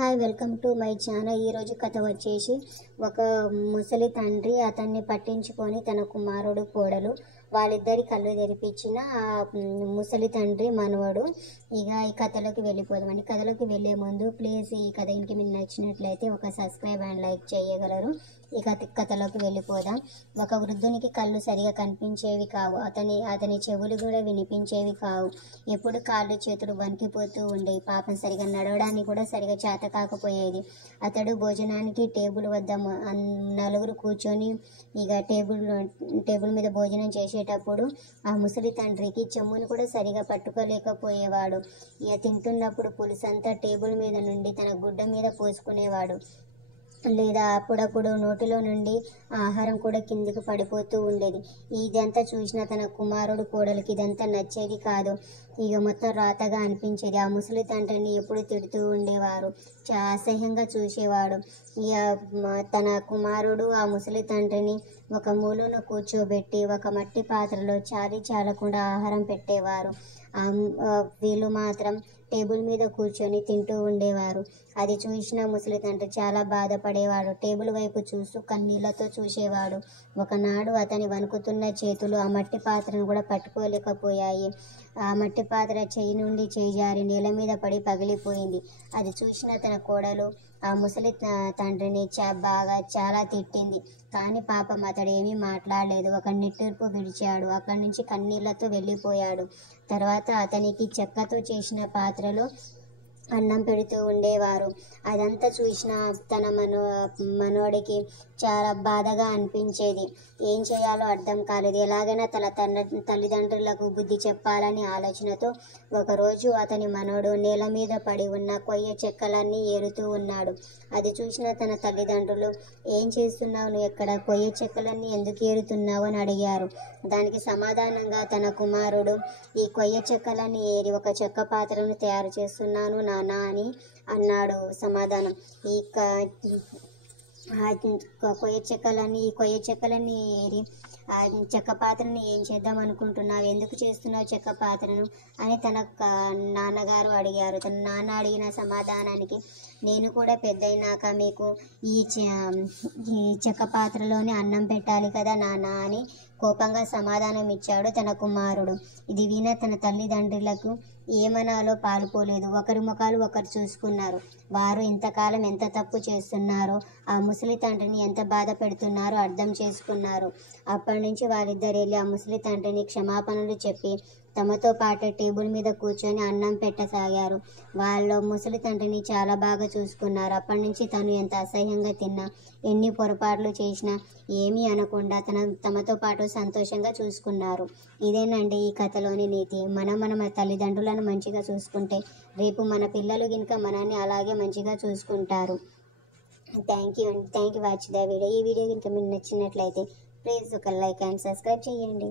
Hi welcome to my channel. ఈరోజు కథ వచ్చేసి ఒక ముసలి తండ్రి అతన్ని పట్టించుకొని తన కుమారుడు కోడలు వాళ్ళిద్దరి కళ్ళు తెరిపించిన ఆ ముసలి తండ్రి మనవడు. ఇక ఈ కథలోకి వెళ్ళిపోదామండి. కథలోకి వెళ్ళే ముందు ప్లీజ్ ఈ కథ ఇంటికి మీకు నచ్చినట్లయితే ఒక సబ్స్క్రైబ్ అండ్ లైక్ చేయగలరు. ఈ కథలోకి వెళ్ళిపోదాం. ఒక వృద్ధునికి కళ్ళు సరిగా కనిపించేవి కావు, అతని చెవులు కూడా వినిపించేవి కావు. ఎప్పుడు కాళ్ళు చేతులు వణికిపోతూ ఉండేవి. పాపం సరిగా నడవడానికి కూడా సరిగా చేత కాకపోయేది. అతడు భోజనానికి టేబుల్ వద్ద నలుగురు కూర్చొని ఇక టేబుల్ మీద భోజనం చేసేటప్పుడు ఆ ముసలి తండ్రికి చెమ్మును కూడా సరిగా పట్టుకోలేకపోయేవాడు. ఇక తింటున్నప్పుడు పులుసంతా టేబుల్ మీద నుండి తన గుడ్డ మీద పోసుకునేవాడు. లేదా అప్పుడప్పుడు నోటిలో నుండి ఆహారం కూడా కిందికి పడిపోతూ ఉండేది. ఇదంతా చూసిన తన కుమారుడు కోడలికి ఇదంతా నచ్చేది కాదు. ఇక మొత్తం రాతగా అనిపించేది. ఆ ముసలి తండ్రిని ఎప్పుడు తిడుతూ ఉండేవారు, అసహ్యంగా చూసేవాడు. ఇక తన కుమారుడు ఆ ముసలి తండ్రిని ఒక మూలన కూర్చోబెట్టి ఒక మట్టి పాత్రలో చాలకుండా ఆహారం పెట్టేవారు. వీళ్ళు మాత్రం టేబుల్ మీద కూర్చొని తింటూ ఉండేవారు. అది చూసిన ముసలి తండ్రి చాలా బాధపడేవాడు. టేబుల్ వైపు చూస్తూ కన్నీళ్లతో చూసేవాడు. ఒకనాడు అతని వణుకుతున్న చేతులు ఆ మట్టి పాత్రను కూడా పట్టుకోలేకపోయాయి. ఆ మట్టి పాత్ర చేయి నుండి చేయి జారి నేల మీద పడి పగిలిపోయింది. అది చూసిన తన కోడలు ఆ ముసలి తండ్రిని చాలా తిట్టింది. కానీ పాపం అతడు ఏమీ మాట్లాడలేదు. ఒక నిట్టూర్పు విడిచాడు. అక్కడి నుంచి కన్నీళ్లతో వెళ్ళిపోయాడు. తర్వాత అతనికి చెక్కతో చేసిన పాత్రలో అన్నం పెడుతూ ఉండేవారు. అదంతా చూసిన తన మనోడికి చాలా బాధగా అనిపించేది. ఏం చేయాలో అర్థం కాలేదు. ఎలాగైనా తల్లిదండ్రులకు బుద్ధి చెప్పాలని ఆలోచనతో ఒకరోజు అతని మనోడు నేల మీద పడి ఉన్న కొయ్య చెక్కలన్నీ ఏరుతూ ఉన్నాడు. అది చూసిన తన తల్లిదండ్రులు, ఏం చేస్తున్నావు, నువ్వు ఎక్కడ కొయ్య చెక్కలన్నీ ఎందుకు ఏరుతున్నావు అని అడిగారు. దానికి సమాధానంగా తన కుమారుడు, ఈ కొయ్య చెక్కలన్నీ ఏరి ఒక చెక్క పాత్రను తయారు చేస్తున్నాను నాన్న అని అన్నాడు సమాధానం. ఈ కొయ్య చెక్కలన్నీ ఏరి ఆ చెక్క పాత్రను ఏం చేద్దాం అనుకుంటున్నావు, ఎందుకు చేస్తున్నావు చెక్క పాత్రను అని తన నాన్నగారు అడిగారు. తన నాన్న అడిగిన సమాధానానికి, నేను కూడా పెద్దయినాక మీకు ఈ చెక్క పాత్రలోనే అన్నం పెట్టాలి కదా నాన్న అని కోపంగా సమాధానం ఇచ్చాడు తన కుమారుడు. ఇది విన తన తల్లిదండ్రులకు ఏమనాలో పాలుపోలేదు. ఒకరి ముఖాలు ఒకరు చూసుకున్నారు. వారు ఇంతకాలం ఎంత తప్పు చేస్తున్నారో, ఆ ముసలి తండ్రిని ఎంత బాధ పెడుతున్నారో అర్థం చేసుకున్నారు. అప్పటి నుంచి వారిద్దరు వెళ్ళి ఆ ముసలి తండ్రిని క్షమాపణలు చెప్పి తమతో పాటు టేబుల్ మీద కూర్చొని అన్నం పెట్టసాగారు. వాళ్ళు ముసలి తండ్రిని చాలా బాగా చూసుకున్నారు. అప్పటి నుంచి తను ఎంత అసహ్యంగా తిన్నా, ఎన్ని పొరపాట్లు చేసినా ఏమీ అనకుండా తమతో పాటు సంతోషంగా చూసుకున్నారు. ఇదేనండి ఈ కథలోని నీతి. మన తల్లిదండ్రులను మంచిగా చూసుకుంటే రేపు మన పిల్లలు కనుక మనల్ని అలాగే మంచిగా చూసుకుంటారు. Thank you watch the video. ఈ వీడియో కనుక మీకు నచ్చినట్లయితే ప్లీజ్ ఒక లైక్ అండ్ సబ్స్క్రైబ్ చేయండి.